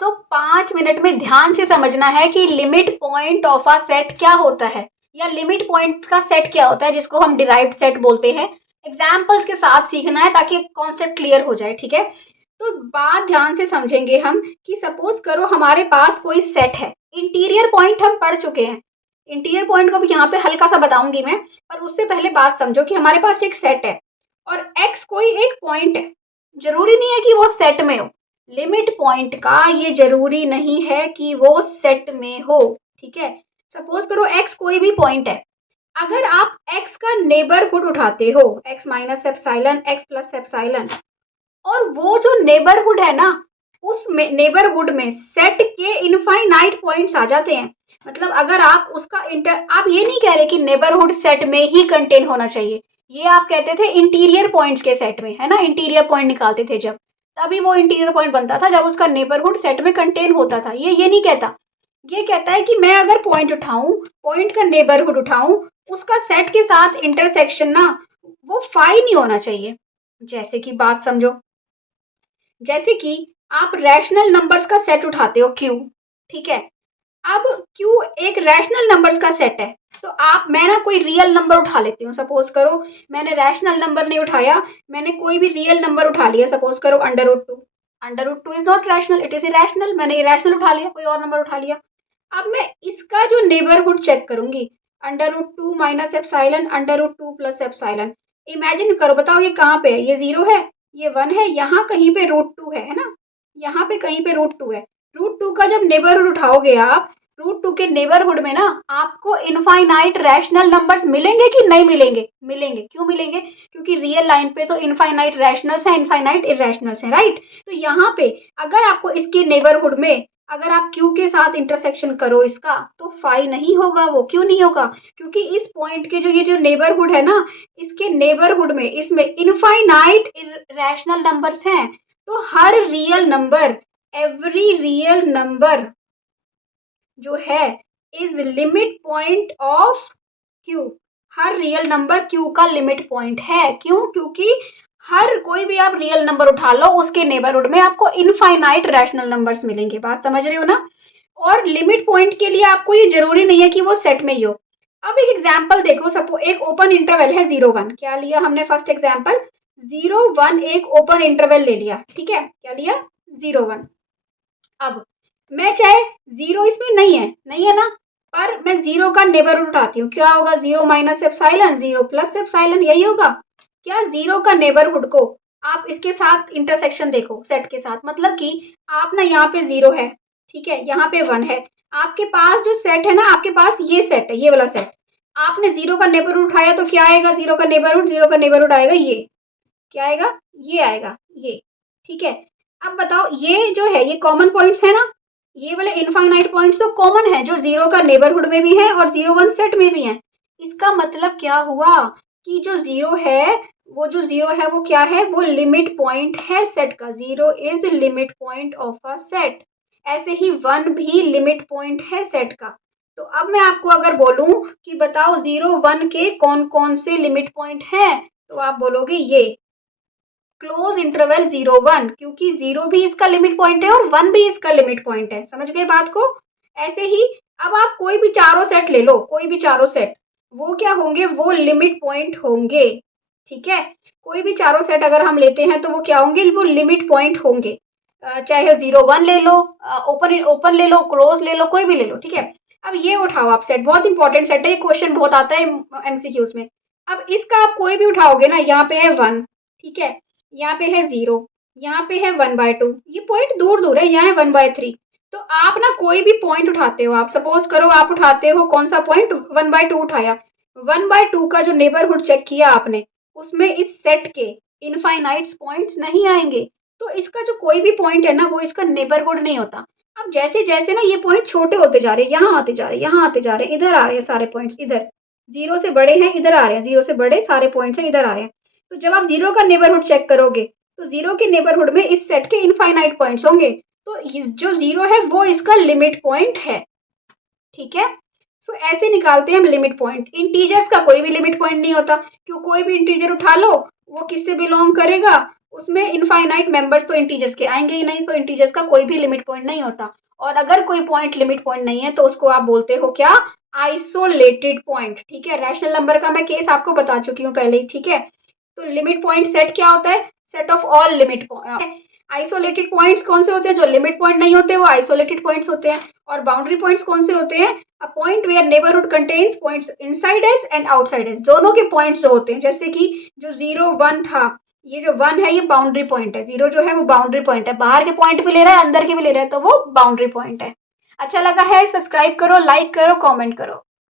सो 5 minute में ध्यान से समझना है कि limit point of a set क्या होता है या लिमिट पॉइंट का सेट क्या होता है, जिसको हम डिराइव्ड सेट बोलते हैं। एग्जाम्पल्स के साथ सीखना है ताकि कॉन्सेप्ट क्लियर हो जाए, ठीक है। तो बात ध्यान से समझेंगे हम कि सपोज करो हमारे पास कोई सेट है। इंटीरियर पॉइंट हम पढ़ चुके हैं, इंटीरियर पॉइंट को भी यहाँ पे हल्का सा बताऊंगी मैं, पर उससे पहले बात समझो कि हमारे पास एक सेट है और x कोई एक पॉइंट है। जरूरी नहीं है कि वो सेट में हो, लिमिट पॉइंट का ये जरूरी नहीं है कि वो सेट में हो, ठीक है। सपोज करो x कोई भी पॉइंट है, अगर आप x का नेबरहुड उठाते हो, x minus epsilon x plus epsilon, और वो जो नेबरहुड है ना, उस नेबरहुड में सेट के इनफाइनाइट पॉइंट्स आ जाते हैं। मतलब अगर आप उसका आप ये नहीं कह रहे कि नेबरहुड सेट में ही कंटेन होना चाहिए, ये आप कहते थे इंटीरियर पॉइंट्स के सेट में, है ना। इंटीरियर पॉइंट निकालते थे जब, तभी वो इंटीरियर पॉइंट बनता था जब उसका नेबरहुड सेट में कंटेन होता था। ये नहीं कहता, ये कहता है कि मैं अगर पॉइंट उठाऊं, पॉइंट का नेबरहुड उठाऊं, उसका सेट के साथ इंटरसेक्शन ना वो फाई नहीं होना चाहिए। जैसे कि बात समझो, जैसे कि आप रैशनल नंबर्स का सेट उठाते हो q, ठीक है। अब q एक रैशनल नंबर्स का सेट है, तो मैं ना कोई रियल नंबर उठा लेती हूँ। सपोज करो मैंने रैशनल नंबर नहीं उठाया, मैंने कोई भी रियल नंबर उठा लिया। सपोज करो √2, √2 is not rational, it is irrational. मैंने इरेशनल उठा लिया, कोई और नंबर उठा लिया। अब मैं इसका जो नेबरहुड चेक करूंगी, √2 minus epsilon √2 plus epsilon. Imagine करो, बताओ ये कहाँ पे है? ये 0 है, ये 1 है, यहाँ कहीं पे √2 है ना, यहाँ पे कहीं पे √2 है। √2 का जब नेबरहुड उठाओगे आप, √2 के नेबरहुड में ना आपको इनफाइनाइट रैशनल नंबर्स मिलेंगे कि नहीं मिलेंगे? मिलेंगे। क्यों मिलेंगे? क्योंकि रियल लाइन पे तो इनफाइनाइट रैशनल्स हैं, इनफाइनाइट इरेशनल्स हैं, राइट। तो यहाँ पे अगर आपको इसके नेबरहुड में अगर आप q के साथ इंटरसेक्शन करो इसका, तो फाई नहीं होगा। वो क्यों नहीं होगा? क्योंकि इस पॉइंट के जो ये जो नेबरहुड है ना, इसके नेबरहुड में इसमें इनफाइनाइट रैशनल नंबर्स हैं। तो हर real number, every real number जो है is limit point of q। हर रियल नंबर q का लिमिट पॉइंट है। क्यों? क्योंकि हर कोई भी आप रियल नंबर उठा लो, उसके नेबरहुड में आपको इनफाइनाइट रैशनल नंबर्स मिलेंगे। बात समझ रहे हो ना। और लिमिट पॉइंट के लिए आपको ये जरूरी नहीं है कि वो सेट में ही हो। अब एक एग्जांपल देखो, सपोज एक ओपन इंटरवल है 0 1। क्या लिया हमने फर्स्ट एग्जांपल? 0 1 एक ओपन इंटरवल ले लिया, ठीक है। क्या लिया? 0 1। अब मैं चाहे 0 इसमें नहीं है ना, पर मैं 0 का नेबरहुड उठाती हूँ। क्या होगा? 0 माइनस एप्सिलॉन 0 प्लस एप्सिलॉन, यही होगा। क्या 0 का नेबरहुड को आप इसके साथ इंटरसेक्शन देखो सेट के साथ, मतलब कि आप ना यहाँ पे 0 है, ठीक है, यहाँ पे 1 है। आपके पास जो सेट है ना, आपके पास ये सेट है, ये वाला सेट। आपने 0 का नेबरहुड उठाया तो क्या आएगा? 0 का नेबरहुड आएगा ये। क्या आएगा? ये आएगा, ये, ठीक है। अब बताओ ये जो है ये कॉमन पॉइंट्स है ना, ये वाले इनफाइनाइट पॉइंट्स तो कॉमन है जो 0 का नेबरहुड में भी है और 0 1 सेट में भी है। इसका मतलब क्या हुआ कि जो 0 है, वो जो 0 है वो क्या है? वो लिमिट पॉइंट है सेट का। 0 is limit point of a set. ऐसे ही 1 भी लिमिट पॉइंट है सेट का। तो अब मैं आपको अगर बोलूं कि बताओ 0 1 के कौन कौन से लिमिट पॉइंट है, तो आप बोलोगे ये क्लोज इंटरवल 0 1, क्योंकि 0 भी इसका लिमिट पॉइंट है और 1 भी इसका लिमिट पॉइंट है। समझ गए बात को? ऐसे ही अब आप कोई भी चारों सेट ले लो, कोई भी चारों सेट, वो क्या होंगे? वो लिमिट पॉइंट होंगे, ठीक है। कोई भी चारों सेट अगर हम लेते हैं तो वो क्या होंगे? वो लिमिट पॉइंट होंगे। चाहे 0 1 ले लो, ओपन ले लो, क्लोज ले लो, कोई भी ले लो, ठीक है। अब ये उठाओ आप सेट, बहुत इंपॉर्टेंट सेट है, ये क्वेश्चन बहुत आता है एमसीक्यूज में। अब इसका आप कोई भी उठाओगे ना, यहाँ पे है 1, ठीक है, यहाँ पे है 0, यहाँ पे है 1/2, ये पॉइंट दूर दूर है, यहाँ है 1/3। तो आप ना कोई भी पॉइंट उठाते हो, आप सपोज करो आप उठाते हो कौन सा पॉइंट? 1/2 उठाया। 1/2 का जो नेबरहुड चेक किया आपने, उसमें इस सेट के इनफाइनाइट पॉइंट्स नहीं आएंगे। तो इसका जो कोई भी पॉइंट है ना, वो इसका नेबरहुड नहीं होता। अब जैसे जैसे ना ये पॉइंट छोटे होते जा रहे हैं, यहाँ आते जा रहे हैं, यहाँ आते जा रहे हैं, इधर आ रहे हैं सारे पॉइंट्स, इधर 0 से बड़े हैं, इधर आ रहे हैं, 0 से बड़े सारे पॉइंट्स हैं, इधर आ रहे हैं। तो जब आप 0 का नेबरहुड चेक करोगे तो 0 के नेबरहुड में इस सेट के इनफाइनाइट पॉइंट्स होंगे। तो जो 0 है वो इसका लिमिट पॉइंट है, ठीक है। सो ऐसे निकालते हैं हम लिमिट पॉइंट। इंटीजर्स का कोई भी लिमिट पॉइंट नहीं होता, क्यों? कोई भी इंटीजर उठा लो, वो किससे बिलोंग करेगा? उसमें इनफाइनाइट मेंबर्स तो इंटीजर्स के आएंगे ही नहीं, तो इंटीजर्स का कोई भी लिमिट पॉइंट नहीं होता। और अगर कोई पॉइंट लिमिट पॉइंट नहीं है तो उसको आप बोलते हो क्या, आइसोलेटेड पॉइंट। ठीक है, रैशनल नंबर का मैं केस आपको बता चुकी हूँ पहले ही। ठीक है, तो लिमिट पॉइंट सेट क्या होता है, set of all limit point. Isolated points कौन से होते हैं, जो लिमिट पॉइंट नहीं होते वो आइसोलेटेड पॉइंट्स होते हैं। और बाउंड्री पॉइंट्स कौन से होते हैं, a point where neighbourhood contains points inside S and outside S, दोनों के पॉइंट्स जो होते हैं। जैसे कि जो 0 1 था, ये जो 1 है ये बाउंड्री पॉइंट है, 0 जो है वो बाउंड्री पॉइंट है, बाहर के पॉइंट भी ले रहा है अंदर के भी ले रहा है, तो वो बाउंड्री पॉइंट है। अच्छा लगा है, सब्सक्राइब करो, लाइक करो, कमेंट करो।